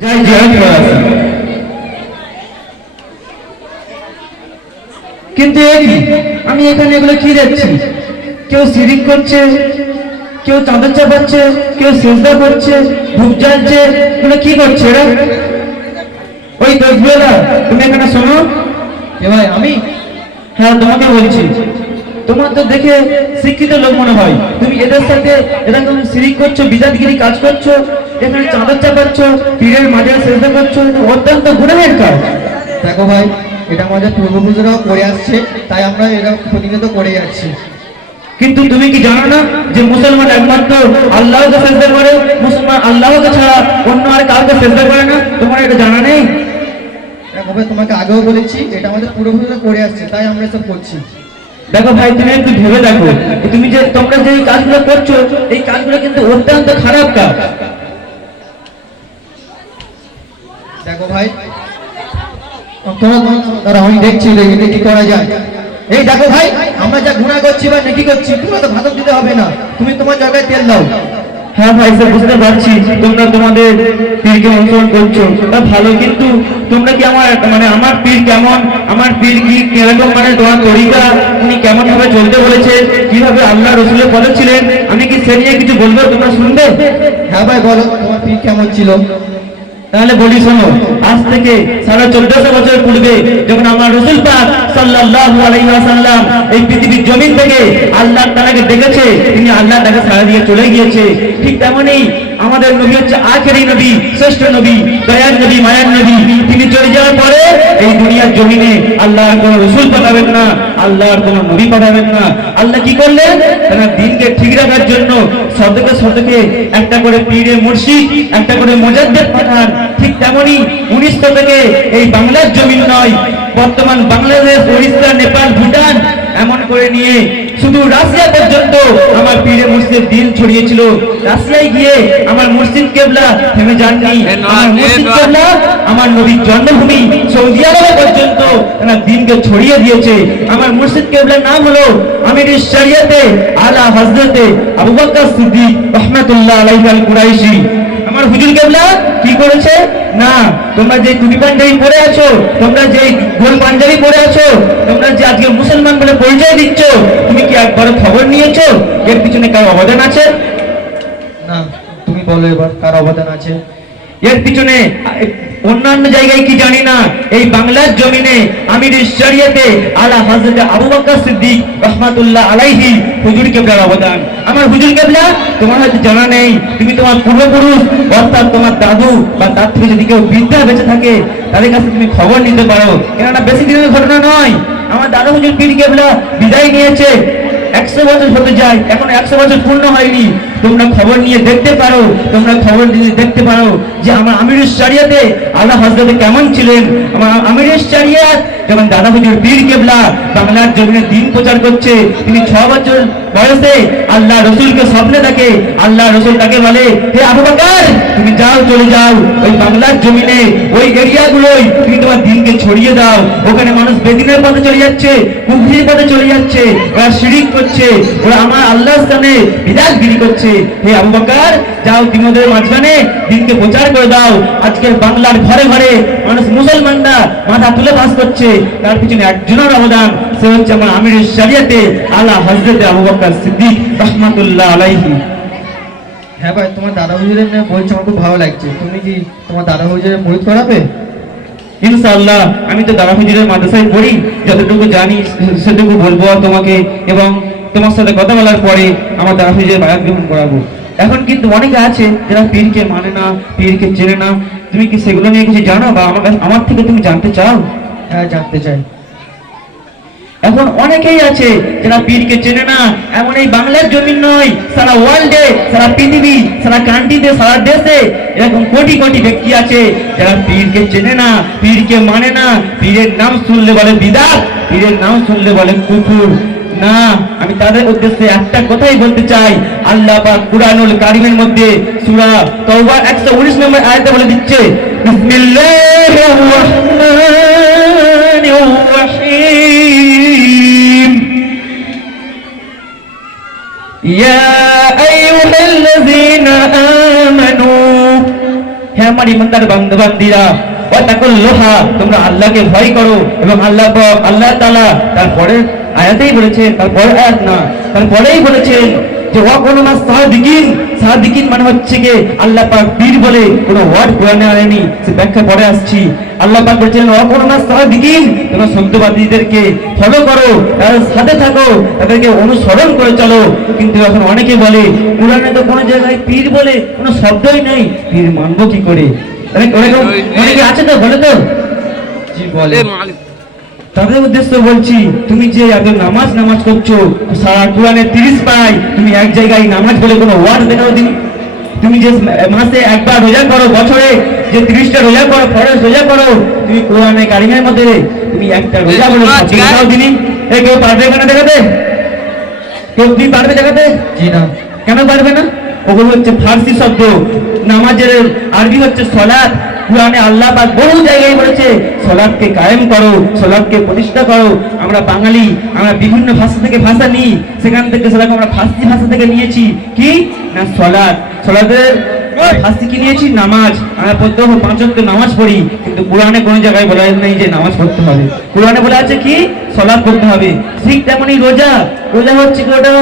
যাই জিহাদ করা আছে। কিন্তু আমি এখানে এগুলো কি দেখছি? কেউ শিরিক করছে, কেউ চাদর চাপাচ্ছে, কেউ সেজদা করছে, ধূপ জ্বালছে। এগুলো কি করছে এরা? ওই তসবিহওয়ালা, তুমি এখানে শোনো। কে ভাই? আমি? হ্যাঁ, তোমাকে বলছি। তোমার তো দেখে শিক্ষিত লোক মনে হয়, তুমি এদের সাথে এরকম শিরিক করছো, বিদাতগিরি কাজ করছো, এখানে চাদর চাপাচ্ছ, পীরের মাঝে সেজদা করছো, অত্যন্ত গুনাহের কাজ। দেখো ভাই, এটা আমাদের পূর্বপুরুষরাও করে আসছে, তাই আমরা এটা প্রতিনিয়ত করে যাচ্ছি। কিন্তু তুমি কি জানো না যে মুসলমান একমাত্র আল্লাহকে সেজদা করে? মুসলমান আল্লাহকে ছাড়া অন্য আর কাউকে সেজদা করে না। তোমার এটা জানা নেই? দেখো ভাই, তোমাকে আগেও বলেছি, এটা আমাদের পূর্বপুরুষরা করে আসছে, তাই আমরা এসব করছি। দেখো ভাই, তুমি একটু ভেবে দেখো, তোমরা যে কাজগুলো করছো, এই কাজগুলো কিন্তু অত্যন্ত খারাপ কাজ। দেখো ভাই, তোমরা আমি দেখছি এটা কি করা যায়। এই দেখো ভাই, আমরা যা গুনাহ করছি বা নেকি করছি, তোমরা তো ভাতক দিতে হবে না, তুমি তোমার জায়গায় তেল দাও। হ্যাঁ ভাই, সে বুঝতে পারছি তোমরা তোমাদের পীরকে অনুসরণ করছো, তা ভালো। কিন্তু তোমরা কি আমার পীর কেমন, আমার পীর কি কিরকম, তোমার তরিকা, উনি কেমন ভাবে চলতে বলেছে, কিভাবে আল্লাহ রসুলের পথে ছিলেন, আমি কি সে নিয়ে কিছু বলবো? তোমরা শুনবে? হ্যাঁ ভাই, বলো তোমার পীর কেমন ছিল। তাহলে বলি শোনো। আজ থেকে 1450 বছর পূর্বে যখন আমার রাসূল পাক সাল্লাল্লাহু আলাইহি ওয়াসাল্লাম এই পৃথিবীর জমিন থেকে আল্লাহ তাআলাকে ডেকেছে, তিনি আল্লাহ তাকে সাড়া দিয়ে চলে গিয়েছে। ঠিক তেমনই আমাদের নবী হচ্ছে আখেরি নবী, শ্রেষ্ঠ নবী, দয়ার নবী, মায়ার নবী। তিনি চলে যাওয়ার পরে এই দুনিয়ার জমিনে আল্লাহর কোনো রাসূল পাঠাবেন না, আল্লাহর কোনো নবী পাঠাবেন না। আল্লাহ কি করলেন? তারা দিনকে ঠিক রাখার জন্য শতকে শতকে একটা করে পীরে মুর্শিদ, একটা করে মুজাদ্দিদ পাঠান। ঠিক তেমনি 19 শতকে এই বাংলার জমিন নয়, বর্তমান বাংলাদেশ, ওড়িশা, নেপাল, ভুটান এমন করে নিয়ে শুধু রাশিয়া পর্যন্ত আমার পীরে মুর্শিদ দিন ছড়িয়েছিল। রাশিয়ায় গিয়ে আমার মুর্শিদ কেবলা থেমে যাননি। আমার মুর্শিদ কেবলা আমার নবীর জন্মভূমি সৌদি আরব পর্যন্ত তারা দিনকে ছড়িয়ে দিয়েছে। আমার মুর্শিদ কেবলার নাম হলো আমির শরিয়তে আলা হযরতে আবু বকর সিদ্দিক রাহমাতুল্লাহ আলাইহি আল কুরাইশি। আমার হুজুর কেবলা কি করেছে? না, তোমরা যে টুপি পাঞ্জাবি পরে আছো, তোমরা যে গোল পাঞ্জাবি পরে আছো, তোমরা যে আজকে মুসলমান বলে পরিচয় দিচ্ছ, তুমি কি একবার খবর নিয়েছো এর পিছনে কার অবদান আছে? না, তুমি বলো এবার কার অবদান আছে। এর পিছনে অন্যান্য জায়গায় কি জানি না, এই বাংলার জমিনে আমির শরিয়তে আলা হযরত আবু বকর সিদ্দিক রাহমাতুল্লাহ আলাইহি হুজুর কেবলার অবদান। আমার হুজুর কেবলা তোমার হয়তো জানা নেই, তুমি তোমার পূর্বপুরুষ অর্থাৎ তোমার দাদু বা তার থেকে যদি কেউ বৃদ্ধা বেঁচে থাকে তাদের কাছে তুমি খবর নিতে পারো, কেননা বেশি দিনের ঘটনা নয়। আমার দাদু হুজুর পীর কেবলা বিদায় নিয়েছে, 100 বছর হতে যায়, এখন 100 বছর পূর্ণ হয়নি। তোমরা খবর নিয়ে দেখতে পারো, যে আমার আমির শরিয়তে আলা হযরতে কেমন ছিলেন। আমার আমির শরিয়ত যেমন দাদা হুজুর পীর কেবলা বাংলার জমিনে দিন প্রচার করছে। তিনি 6 বছর বয়সে আল্লাহ রসুলকে স্বপ্নে দেখে। আল্লাহ রসুল তাকে বলে, হে আবু বকর, তুমি যাও, চলে যাও ওই বাংলার জমিনে, ওই এরিয়াগুলোই তুমি তোমার দিনকে ছড়িয়ে দাও। ওখানে মানুষ বেদিনের পথে চলে যাচ্ছে, কুফরির পথে চলে যাচ্ছে, ওরা শিরিক করছে, ওরা আমার আল্লাহর স্থানে বিদাতগিরি করছে। হে আবু বকর, যাও তুমি ওদের মাঝখানে দিনকে প্রচার করে দাও। আজকের বাংলার ঘরে ঘরে মানুষ, মুসলমানরা মাথা তুলে বাস করছে, তার পিছনে একজনের অবদান, সে হচ্ছে আমার আমির শরিয়তে আলা হযরতে আবু বকর সিদ্দিক রাহমাতুল্লাহ আলাইহি। হ্যাঁ ভাই, তোমার দাদা হুজুরের নিয়ে বলছো, আমার খুব ভালো লাগছে। তুমি কি তোমার দাদা হুজুরের মুরিদ করাবে? ইনশাআল্লাহ। আমি তো দাদা হুজুরের মাদ্রাসায় পড়ি, যতটুকু জানি সেটুকু বলবো তোমাকে, এবং তোমার সাথে কথা বলার পরে আমার দাদা হুজুরের বায়াত গ্রহণ করাবো। এখন কিন্তু অনেকে আছে যারা পীরকে মানে না, পীরকে চেনে না। তুমি কি সেগুলো নিয়ে কিছু জানো, বা আমার থেকে তুমি জানতে চাও? হ্যাঁ, জানতে চাই। এখন অনেকেই আছে যারা পীরকে চেনে না। এমন এই বাংলার জমিন নয়, সারা ওয়ার্ল্ডে, সারা পৃথিবী, সারা কান্ট্রিতে, সারা দেশে এরকম কোটি কোটি ব্যক্তি আছে যারা পীরকে চেনে না, পীরকে মানে না। পীরের নাম শুনলে বলে বিদআত, পীরের নাম শুনলে বলে কুফর। না, আমি তাদের উদ্দেশ্যে একটা কথাই বলতে চাই। আল্লাহ পাক কুরআনুল কারীমের মধ্যে সূরা তাওবা 119 নম্বর আয়াতে বলে দিচ্ছে, বিসমিল্লাহির রাহমানির রাহিম, ইয়া আইয়ুহাল্লাযীনা আমানু, হে আমার ইমানদার বান্দা-বান্দীরা ওয়াতাকুল্লাহা, তোমরা আল্লাহকে ভয় করো এবং আল্লাহ তাআলা তারপরে আয়াতেই বলেছেন, তারপরে আয়াত না, তারপরেই বলেছেন যে ওয়াকুনু সাদিকিন। সাদিকিন মানে হচ্ছে কি আল্লাহ পাক বীর বলে কোনো ওয়ার্ড কোরআনে আনেনি, সে ব্যাখ্যা পরে আসছি। আল্লাহ পাক বলেছেন ওয়াকুনু সাদিকিন, তোমরা সত্যবাদীদেরকে ফলো করো, তাদের সাথে থাকো, তাদেরকে অনুসরণ করে চলো। কিন্তু এখন অনেকে বলে কোরআনে তো কোনো জায়গায় পীর বলে কোনো শব্দই নেই, পীর মানবো কি করে? অনেকে আছে তো, বলে তো, জি বলে। তাদের উদ্দেশ্য বলছি, তুমি যে এত নামাজ করছো, সারা কোরআনে 30 পাই, তুমি এক জায়গায় নামাজ বলে কোনো ওয়ার্ড দেখাও দিন। তুমি যে মাসে একবার রোজা করো, বছরে যে 30টা রোজা করো, ফরজ রোজা করো, তুমি কোরআনে কারিমের মধ্যে তুমি একটা রোজা বলে দেখাও দিন। কেউ পারবে এখানে দেখাতে? কেউ কি পারবে দেখাতে? জি না। কেন পারবে না? ওগুলো হচ্ছে ফার্সি শব্দ। নামাজের আরবি হচ্ছে সলাত। কোরআনে আল্লাহ পাক বহু জায়গায় বলেছে সলাতকে কায়েম করো, সলাতকে প্রতিষ্ঠা করো। আমরা বাঙালি, আমরা বিভিন্ন ভাষা থেকে ভাষা নিই, সেখান থেকে সেটাকে আমরা ফার্সি ভাষা থেকে নিয়েছি কি না সলাত। সলাতের ফার্সি কি নিয়েছি? নামাজ। আমরা প্রত্যহ 5 ওয়াক্ত নামাজ পড়ি, কিন্তু কোরআনে কোনো জায়গায় বলা নেই যে নামাজ পড়তে হবে। কোরআনে বলা আছে কি সলাত করতে হবে। ঠিক তেমনই রোজা। রোজা হচ্ছে কি ওটা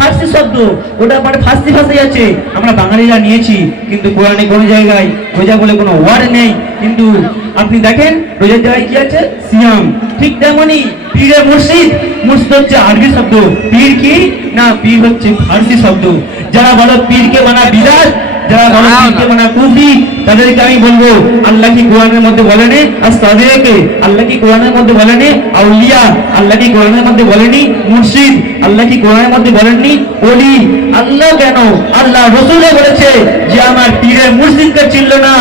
ফার্সি শব্দ, ওটা মানে ফার্সি ভাষায় আছে, আমরা বাঙালিরা নিয়েছি, কিন্তু কোরআনে কোনো জায়গায় রোজা বলে কোনো ওয়ার্ড নেই। কিন্তু আপনি দেখেন রোজার জায়গায় কি আছে? সিয়াম। ঠিক তেমনই পীরে মুর্শিদ, মুর্শিদ হচ্ছে আরবি শব্দ, পীর কি না পীর হচ্ছে ফার্সি শব্দ। যারা বলো পীরকে মানা বিদাত, যারা বলো পীরকে মানা কুফরি, তাদেরকে আমি বলবো আল্লাহ কি কোরআনের মধ্যে বলেনি আস্তাদেরকে? আল্লাহ কি কোরআনের মধ্যে বলেনি আউলিয়া? আল্লাহ কি কোরআনের মধ্যে বলেনি মুর্শিদ? আল্লাহ কি কোরআনের মধ্যে বলেননি ওলি? আল্লাহ কেন, আল্লাহ রসুলে বলেছে যে আমার পীরে মুর্শিদকে চিনল না,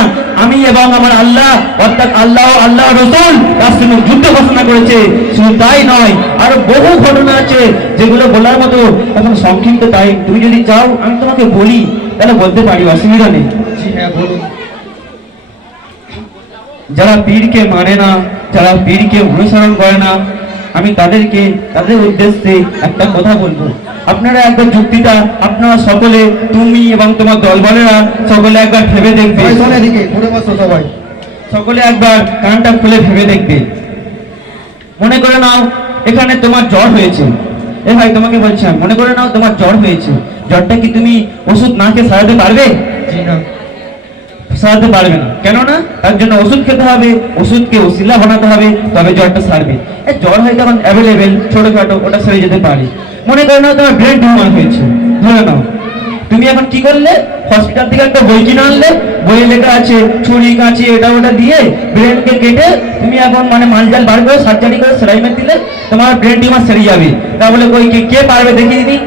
আমি এবং আমার আল্লাহ, অর্থাৎ আল্লাহ আল্লাহ রসুল তার সঙ্গে যুদ্ধ ঘোষণা করেছে। শুধু তাই নয়, আরো বহু ঘটনা আছে যেগুলো বলার মতো এখন সংক্ষিপ্ত টাইম। তুমি যদি চাও আমি তোমাকে বলি তাহলে বলতে পারি, অসুবিধা নেই। জি হ্যাঁ বলুন। যারা পীরকে মানে না, যারা পীরকে অনুসরণ করে না, আমি তাদেরকে তাদের উদ্দেশ্যে একটা কথা বলবো। আপনারা একবার যুক্তিটা আপনারা সকলে, তুমি এবং তোমার দলবলেরা সকলে একবার ভেবে দেখবে, এদিকে ঘুরে বসো সবাই। সকলে একবার কানটা খুলে ভেবে দেখবে। মনে করে নাও এখানে তোমার জ্বর হয়েছে। এ ভাই তোমাকে বলছিলাম, মনে করে নাও তোমার জ্বর হয়েছে। জ্বরটা কি তুমি ওষুধ না খেয়ে সারাতে পারবে? জি না, সারাতে পারবে না। কেননা তার জন্য ওষুধ খেতে হবে, ওষুধকে ওসিলা বানাতে হবে, তবে জ্বরটা সারবে। জ্বর হয়তো এখন অ্যাভেলেবেল, ছোটখাটো, ওটা সেরে যেতে পারে। মনে করে নাও তোমার ব্রেন টিউমার হয়েছে, ধরে নাও তুমি এখন কি করলে, হসপিটাল থেকে একটা বই কিনে আনলে, বইয়ে লেখা আছে ছুরি কাঁচি এটা ওটা দিয়ে ব্রেনকে কেটে তুমি এখন মানে মালজাল বার করে সার্জারি করে সেলাই মেরে দিলে তোমার ব্রেন টিউমার সেরে যাবে। তাহলে কই কে পারবে দেখিয়ে দিই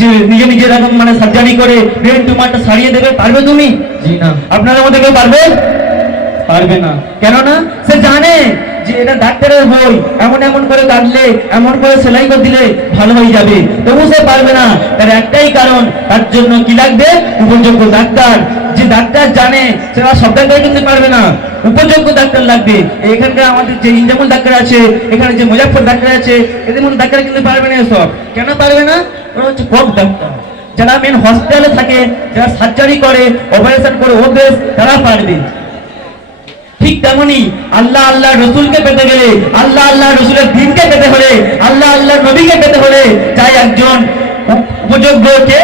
যে নিজে নিজে এরকম মানে সার্জারি করে ব্রেন টিউমারটা সারিয়ে দেবে? পারবে তুমি? জি না। আপনাদের মধ্যে কেউ পারবে? পারবে না। কেননা সে জানে যে এটা ডাক্তারের বই, এমন এমন করে কাটলে, এমন করে সেলাই করে দিলে ভালো হয়ে যাবে, তবু সে পারবে না। তার একটাই কারণ, তার জন্য কি লাগবে? উপযোগ্য ডাক্তার। যে ডাক্তার জানে সেটা সব ডাক্তার কিন্তু পারবে না, উপযোগ্য ডাক্তার লাগবে। এখানকার আমাদের যে ইনজামুল ডাক্তার আছে, এখানে যে মুজাফফর ডাক্তার আছে, এদের মধ্যে ডাক্তার কিন্তু পারবে না। এসব কেন পারবে না? ওরা হচ্ছে কম ডাক্তার। যারা মেন হসপিটালে থাকে, যারা সার্জারি করে, অপারেশন করে, ওদের তারা পারবে। ঠিক তেমনি আল্লাহ আল্লাহ রসুলকে পেতে গেলে, আল্লাহ আল্লাহ রসুলের দিনকে পেতে হলে, আল্লাহ আল্লাহ নবীকে পেতে হলে চাই একজন উপযোগ্যকে,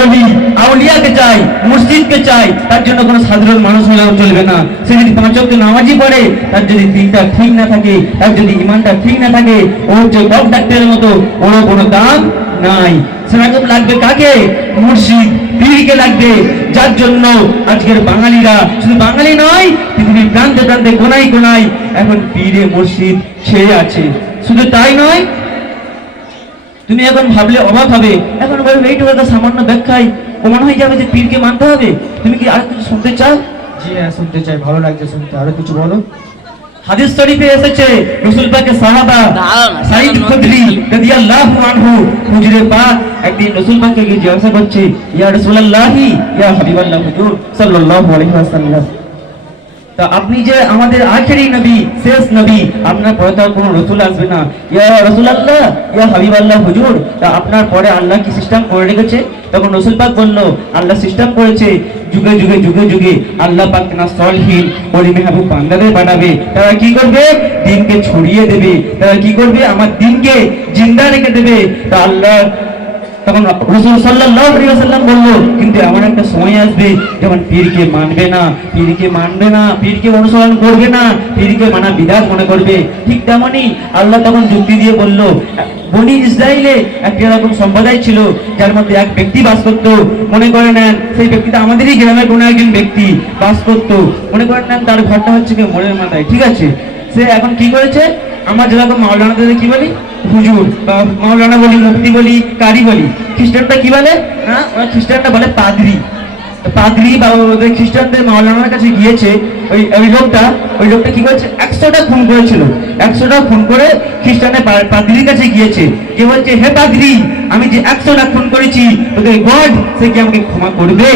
ওলি আউলিয়াকে চাই, মুর্শিদকে চাই। তার জন্য কোনো সাধারণ মানুষ হলেও চলবে না। সে যদি 5 ওয়াক্ত নামাজি পড়ে, তার যদি দিনটা ঠিক না থাকে, তার যদি ইমানটা ঠিক না থাকে, ও হচ্ছে ডক ডাক্তারের মতো, ওরও কোনো দাম নাই। সেরকম লাগবে কাকে? মুর্শিদ পীরকে লাগবে। যার জন্য আজকের বাঙালিরা, শুধু বাঙালি নয়, পৃথিবীর প্রান্তে প্রান্তে কোনায় কোনায় এখন পীরে মুর্শিদ ছেয়ে আছে। শুধু তাই নয়, তুমি এখন ভাবলে অবাক হবে, এখন বলবে এইটুকু একটা সামান্য ব্যাখ্যায় প্রমাণ হয়ে যাবে যে পীরকে মানতে হবে। তুমি কি আর কিছু শুনতে চাও? জি হ্যাঁ শুনতে চাই, ভালো লাগছে শুনতে, আরো কিছু বলো। হাদিস শরীফে এসেছে রাসূল পাকের সাহাবা সাঈদ খুদরি রাদিয়াল্লাহু আনহু হুজুরে পাক একদিন রাসূল পাককে গিয়ে জিজ্ঞাসা করছে, ইয়া রাসূলুল্লাহি ইয়া হাবিবাল্লাহ হুজুর সাল্লাল্লাহু আলাইহি ওয়াসাল্লাম, তা আপনি যে আমাদের আখেরি নবী, শেষ নবী, আপনার পরে তো কোনো রসুল আসবে না। ইয়া রাসূলুল্লাহ ইয়া হাবিবাল্লাহ হুজুর, তা আপনার পরে আল্লাহ কি সিস্টেম করে রেখেছে? তখন রাসূল পাক বলল, আল্লাহ সিস্টেম করেছে যুগে যুগে যুগে যুগে আল্লাহ পাক না সলহীন ওলি মেহবুব বান্দাদের পাঠাবে, তারা কি করবে? দিনকে ছড়িয়ে দেবে, তারা কি করবে? আমার দিনকে জিন্দা রেখে দেবে। তা আল্লাহ তখন রাসূল সাল্লাল্লাহু আলাইহি ওয়াসাল্লাম বলল, কিন্তু এমন একটা সময় আসবে যখন পীরকে মানবে না, পীরকে মানবে না, পীরকে অনুসরণ করবে না, পীরকে মানা বিদআত মনে করবে। ঠিক তেমনই আল্লাহ তখন যুক্তি দিয়ে বলল, বনি ইসরাইলে একটা এরকম সম্প্রদায় ছিল যার মধ্যে এক ব্যক্তি বাস করত। মনে করে নেন সেই ব্যক্তিটা আমাদেরই গ্রামের কোনো একজন ব্যক্তি বাস করত। মনে করে নেন তার ঘরটা হচ্ছে কি মোড়ের মাথায়, ঠিক আছে? সে এখন কি করেছে, আমার যেরকম মাওলানাদের কি বলি হুজুর বা মাওলানা বলি, মুফতি বলি, কারি বলি, খ্রিস্টানটা কি বলে? হ্যাঁ, ওরা খ্রিস্টানটা বলে পাদ্রী। পাদ্রী বা ওদের খ্রিস্টানদের মাওলানার কাছে গিয়েছে। ওই লোকটা কি করেছে? 100টা খুন করেছিল। 100টা খুন করে খ্রিস্টানের পাদ্রীর কাছে গিয়েছে। কে বলছে, হে পাদ্রী, আমি যে 100টা খুন করেছি, তোকে গড সে কি আমাকে ক্ষমা করবে?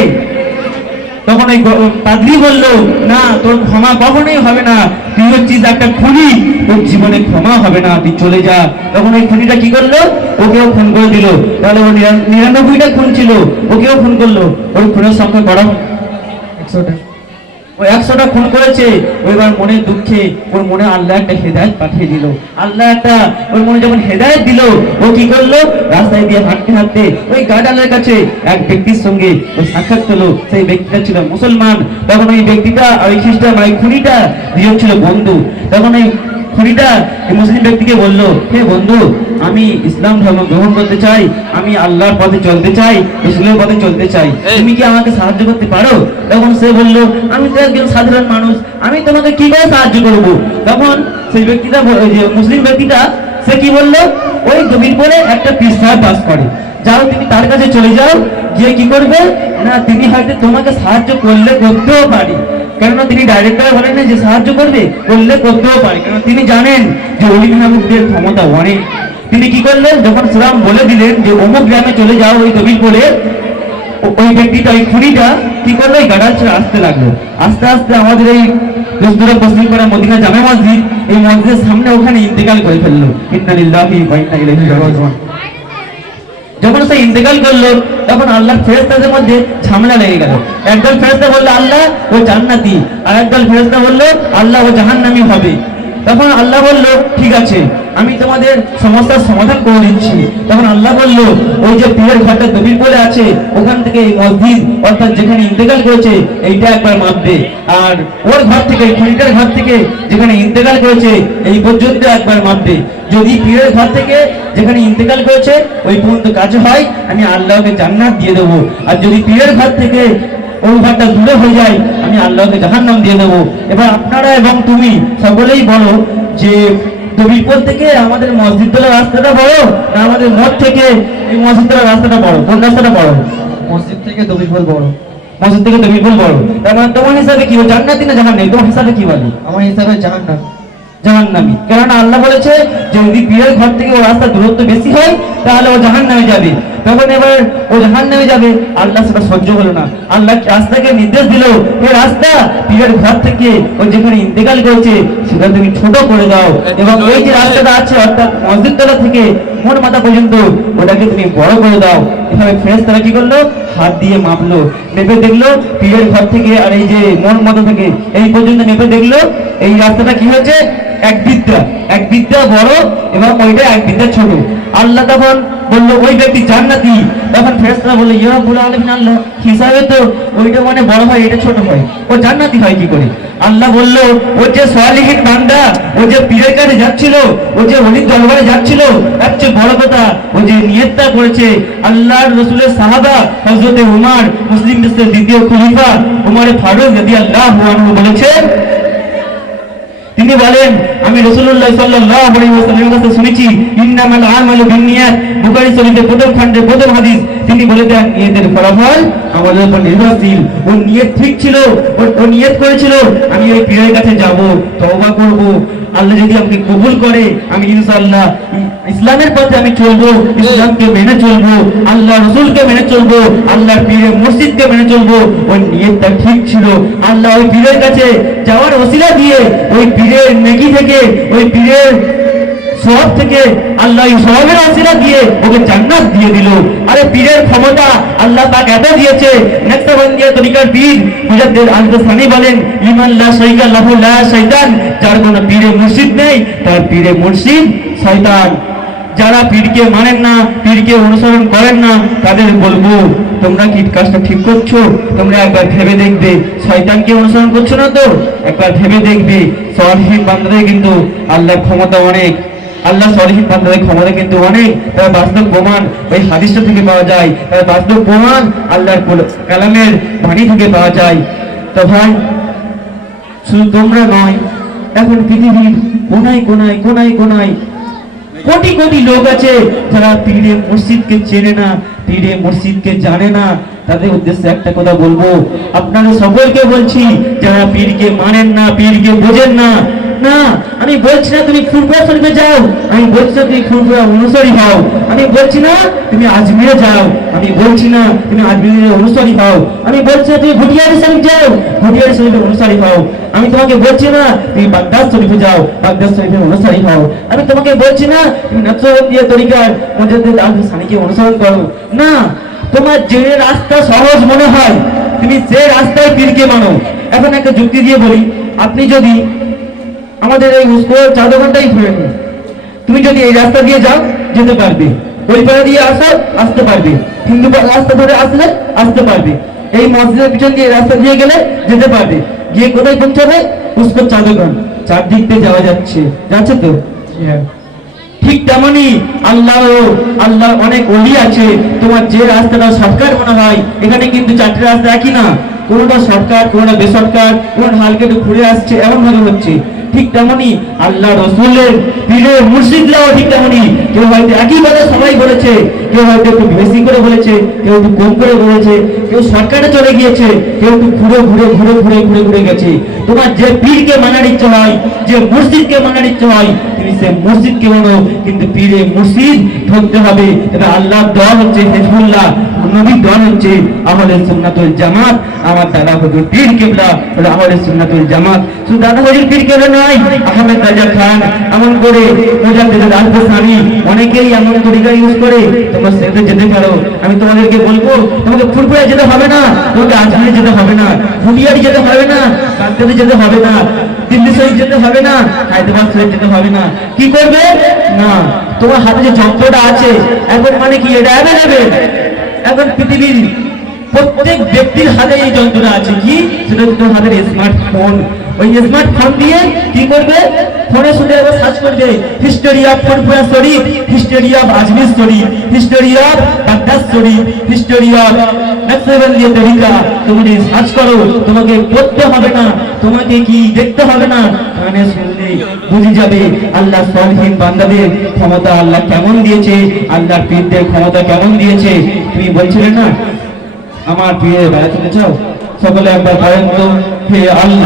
তখন ওই পাদ্রী বলল, না, তোর ক্ষমা কখনোই হবে না, তুই হচ্ছিস একটা খুনি, তোর জীবনে ক্ষমা হবে না, তুই চলে যা। তখন ওই খুনিটা কি করলো? ওকেও খুন করে দিল। তাহলে ও 99টা খুন ছিল, ওকেও খুন করলো। ওই খুনের সংখ্যা করা 100টা। ওই 100টা খুন করেছে। ওইবার মনের দুঃখে ওর মনে আল্লাহ একটা হেদায়েত পাঠিয়ে দিল। আল্লাহ একটা ওর মনে যখন হেদায়েত দিল, ও কি করলো? রাস্তায় দিয়ে হাঁটতে হাঁটতে ওই গার্ডালের কাছে এক ব্যক্তির সঙ্গে ও সাক্ষাৎ হলো। সেই ব্যক্তিটা ছিল মুসলমান। তখন ওই ব্যক্তিটা ওই খ্রিস্টান ওই খুনিটা দুজন ছিল বন্ধু। তখন ওই খুনিটা এই মুসলিম ব্যক্তিকে বললো, হে বন্ধু, আমি ইসলাম ধর্ম গ্রহণ করতে চাই, আমি আল্লাহর পথে চলতে চাই, রসুলের পথে চলতে চাই, তুমি কি আমাকে সাহায্য করতে পারো? তখন সে বলল, আমি তো একজন সাধারণ মানুষ, আমি তোমাকে কিভাবে সাহায্য করব? তখন সেই ব্যক্তিটা যে মুসলিম ব্যক্তিটা সে কি বললো, ওই জমির পরে একটা পীর সাহেব বাস করে, যাও তুমি তার কাছে চলে যাও, গিয়ে কি করবে না, তিনি হয়তো তোমাকে সাহায্য করতেও পারি। কেননা তিনি ডাইরেক্টর বলেন না যে সাহায্য করবে, করতেও পারে, কারণ তিনি জানেন যে ওলি মেহবুবদের ক্ষমতা অনেক। তিনি কি করলেন, যখন সালাম বলে দিলেন যে অমুক গ্রামে চলে যাও ওই দবিল বলে, ওই ব্যক্তিটা ওই খুনিটা কি করলো, এই গাড়াল ছেড়ে আসতে লাগলো। আস্তে আস্তে আমাদের এই দোস্তরা পশ্চিম পাড়া মদিনা জামে মসজিদ, এই মসজিদের সামনে ওখানে ইন্তেকাল করে ফেললো। ইন্না লিল্লাহি ওয়া ইন্না ইলাইহি রাজিউন। যখন সে ইন্তেকাল করলো, তখন আল্লাহর ফেরেশতাদের মধ্যে ঝামেলা লেগে গেল। একদল ফেরেশতা বললো আল্লাহ ও জান্নাতি, আর একদল ফেরেশতা বললো আল্লাহ ও জাহান্নামী হবে। তখন আল্লাহ বলল, ঠিক আছে, আমি তোমাদের সমস্যার সমাধান করে দিচ্ছি। তখন আল্লাহ বলল, ওই যে পীরের ঘরটা দবির বলে আছে, ওখান থেকে এই মসজিদ অর্থাৎ যেখানে ইন্তেকাল করেছে এইটা একবার মাপবে, আর ওর ঘর থেকে খুনিটার ঘর থেকে যেখানে ইন্তেকাল করেছে এই পর্যন্ত একবার মাপবে। যদি পীরের ঘর থেকে যেখানে ইন্তেকাল করেছে ওই পর্যন্ত কাজ হয়, আমি আল্লাহকে জান্নাত দিয়ে দেবো। আর যদি পীরের ঘর থেকে ওই ঘরটা দূরে হয়ে যায়, আমি আল্লাহকে জাহান্নাম দিয়ে দেবো। এবার আপনারা এবং তুমি সকলেই বলো যে দবিরপুর থেকে আমাদের মসজিদ তলার রাস্তাটা বড় না আমাদের মঠ থেকে এই মসজিদ তলার রাস্তাটা বড়? কোন রাস্তাটা বড়? মসজিদ থেকে দবিরপুর বড়। মসজিদ থেকে দবিরপুর বড়। তার মানে তোমার হিসাবে কি জান্নাতি না জাহান্নামী? তোমার হিসাবে কি বলি? আমার হিসাবে জাহান্নাম। জাহান্নামী। কেননা আল্লাহ বলেছে যে যদি পীরের ঘর থেকে ও রাস্তার দূরত্ব বেশি হয় তাহলে ও জাহান্নামে যাবে। তখন এবার ও জাহান্নামে যাবে, আল্লাহ সেটা সহ্য হলো না। আল্লাহ রাস্তাকে নির্দেশ দিল, হে রাস্তা, পীরের ঘর থেকে ও যেখানে ইন্তেকাল করেছে সেটা তুমি ছোট করে দাও, এবং এই যে রাস্তাটা আছে অর্থাৎ মসজিদ তলা থেকে মোর মাথা পর্যন্ত ওটাকে তুমি বড় করে দাও। এভাবে ফেরেশতারা কি করলো, হাত দিয়ে মাপলো, মেপে দেখলো পীরের ঘর থেকে আর এই যে মোর মাথা থেকে এই পর্যন্ত মেপে দেখলো এই রাস্তাটা কি হয়েছে, এক বিদ্যা বড় এবং ওইটা এক বিদ্যা ছোট। আল্লাহ তখন বললো ওই ব্যক্তি জান্নাতি। তখন ফেরেশতারা বললো, ইয়া রাব্বুল আলামিন, আল্লাহ হিসাবে তো ওইটা মানে বড় হয়, এটা ছোট হয়, ও জান্নাতি হয় কি করে? আল্লাহ বললো, ও যে সালিহিন বান্দা, ও যে পীরের কাছে যাচ্ছিল, ও যে ওলির দরবারে যাচ্ছিল, তার চেয়ে বড় কথা ও যে নিয়তটা করেছে আল্লাহর রাসূলের সাহাবা হযরত উমর, মুসলিম বিশ্বের দ্বিতীয় খলিফা উমর ফারুক রাদিয়াল্লাহু আনহু বলেছেন, তিনি বলেন, আমি রাসূলুল্লাহ সাল্লাল্লাহু আলাইহি ওয়াসাল্লামের কাছে শুনেছি, ইন্নামাল আমালু বিন্নিয়াত, বুখারী শরীফের প্রথম খণ্ডে প্রথম হাদিস। তিনি বলে দেন নিয়তের ফলাফল আমাদের উপর নির্ভরশীল। ও নিয়ত ঠিক ছিল, ও নিয়ত করেছিল আমি ওই পীরের কাছে যাব, তওবা করব, আল্লাহ যদি আমাকে কবুল করে আমি ইনশাআল্লাহ ইসলামের পথে আমি চলবো, ইসলামকে মেনে চলবো, আল্লাহ রাসূলকে মেনে চলবো, আল্লাহর পীরের মসজিদকে মেনে চলবো। ওই নিয়তটা ঠিক ছিল। আল্লাহ ওই পীরের কাছে যাওয়ার ওসিলা দিয়ে ওই পীরের নেকি থেকে, ওই পীরের সওয়াব থেকে আল্লাহ এই সওয়াবের ওসিলা দিয়ে ওকে জান্নাত দিয়ে দিল। আরে পীরের ক্ষমতা আল্লাহ পাক এত দিয়েছে। নেকশবন্দিয়া তরিকার পীর মুজাদ্দিদ আল-সানি বলেন, লিমান লা শাইকা লাহু লা শাইতান, যার কোনো পীরে মুর্শিদ নেই তার পীরে মুর্শিদ শয়তান। যারা পীরকে মানেন না, পীরকে অনুসরণ করেন না, তাদের বলবো তোমরা কি কাজটা ঠিক করছো? তোমরা একবার ভেবে দেখবে, শয়তানকে অনুসরণ করছো না তো? একবার ভেবে দেখবে, সলিহিন বান্দাদের কিন্তু আল্লাহর ক্ষমতা অনেক। আল্লাহ সলিহিন বান্দাদের ক্ষমতা কিন্তু অনেক। তার বাস্তব প্রমাণ ওই হাদিসটা থেকে পাওয়া যায়, তার বাস্তব প্রমাণ আল্লাহর কালামের বাণী থেকে পাওয়া যায়। তো ভাই, শুধু তোমরা নয়, এখন পৃথিবীর কোনায় কোনায় কোনায় কোনায় কোটি কোটি লোক আছে যারা পীরে মসজিদকে চেনে না, পীরে মসজিদকে জানে না। তাদের উদ্দেশ্যে একটা কথা বলবো, আপনাদের সকলকে বলছি, যারা পীরকে মানেন না, পীরকে বোঝেন না, না আমি বলছি না তুমি ফুরফুরা শরীফে যাও, আমি বলছি না তুমি ফুরফুরা অনুসারী হও, আমি বলছি না তুমি আজমিরে যাও, আমি বলছি না তুমি আজমিরের অনুসারী হও, আমি বলছি না তুমি ভুটিয়ারি শরীফ যাও, ভুটিয়ারি শরীফের অনুসারী হও, আমি তোমাকে বলছি না তুমি বাগদাদ শরীফে যাও, বাগদাদ শরীফের অনুসারী হও, আমি তোমাকে বলছি না তুমি নকশবন্দিয়া তরিকার মুজাদ্দিদ আল-সানিকে অনুসরণ করো। না, তোমার যে রাস্তা সহজ মনে হয় তুমি সে রাস্তায় পীরকে মানো। এখন একটা যুক্তি দিয়ে বলি, আপনি যদি আমাদের এই উস্কোর 4 ঘন্টাই ঘুরে নিন, তুমি যদি এই রাস্তা দিয়ে যাও যেতে পারবে, ওই পাড়া দিয়ে আসো আসতে পারবে, হিন্দু রাস্তা ধরে আসলে আসতে পারবে, এই মসজিদের পিছন দিয়ে রাস্তা দিয়ে গেলে যেতে পারবে, গিয়ে কোথায় পৌঁছাবে? উস্কোর 4 ঘন্টা, চারদিক দিয়ে যাওয়া যাচ্ছে তো? ঠিক তেমনি আল্লাহ অনেক ওলি আছে। তোমার যে রাস্তাটা শর্টকাট মনে হয়, এখানে কিন্তু 4টে রাস্তা একই না, কোনোটা শর্টকাট, কোনোটা বেশর্টকাট, কোনোটা হালকা একটু ঘুরে আসছে, এমন ভাবে হচ্ছে। ঠিক তেমনি আল্লাহ রসুলের পীরের মুর্শিদরাও ঠিক তেমনি, কেউ হয়তো একই কথা সবাই বলেছে, কেউ হয়তো একটু বেশি করে বলেছে, কেউ একটু কম করে বলেছে, কেউ শর্টকাটে চলে গিয়েছে, কেউ একটু ঘুরে ঘুরে ঘুরে ঘুরে ঘুরে ঘুরে গেছে। তোমার যে পীরকে মানার ইচ্ছে হয়, যে মসজিদকে মানার ইচ্ছে হয়, তুমি সে মসজিদকে মানো, কিন্তু পীরে মুর্শিদ ধরতে হবে। তবে আল্লাহর দল হচ্ছে হিজবুল্লাহ, নবীর দল হচ্ছে আহলে সুন্নাতুল জামাত। আমার দাদা হুজুর পীর কেবলা হলো আহলে সুন্নাতুল জামাত। শুধু দাদা হুজুর পীর কেবলা নয়, আহমেদ রাজা খান এমন করে, মুজাদ্দিদ আল-সানি, অনেকেই এমন তরিকা ইউজ করে। তোমরা সেটা যেতে পারো। আমি তোমাদেরকে বলবো, তোমাকে ফুরফুরা যেতে হবে না, তোমাকে আজমিরে যেতে হবে না, হুলিয়ারি যেতে হবে না, বাগদাদে যেতে হবে না, দিল্লি শরীফ যেতে হবে না, হায়দ্রাবাদ শরীফ যেতে হবে না। কি করবে? না, তোমার হাতে যে যন্ত্রটা আছে এখন, মানে কি এটা অ্যাভেলেবেল। এখন পৃথিবীর প্রত্যেক ব্যক্তির হাতে এই যন্ত্রটা আছে। কি? সেটা হচ্ছে তোমার হাতের স্মার্টফোন। ওই স্মার্টফোন দিয়ে কি করবে? ফোনে শুধু একবার সার্চ করবে, history of Furfura Sharif, history of Ajmer Sharif, history of Baghdad Sharif, history of Naqshbandiya তরিকা। তুমি যদি সার্চ করো, তোমাকে পড়তে হবে না, তোমাকে কি দেখতে হবে না, কানে শুনলে বুঝে যাবে আল্লাহ সলিহিন বান্দাদের ক্ষমতা আল্লাহ কেমন দিয়েছে, আল্লাহর পীরদের ক্ষমতা কেমন দিয়েছে। তুমি বলছিলে না আমার পীরে বেড়াতে চাও, সকলে একবার বলেন তো, হে আল্লাহ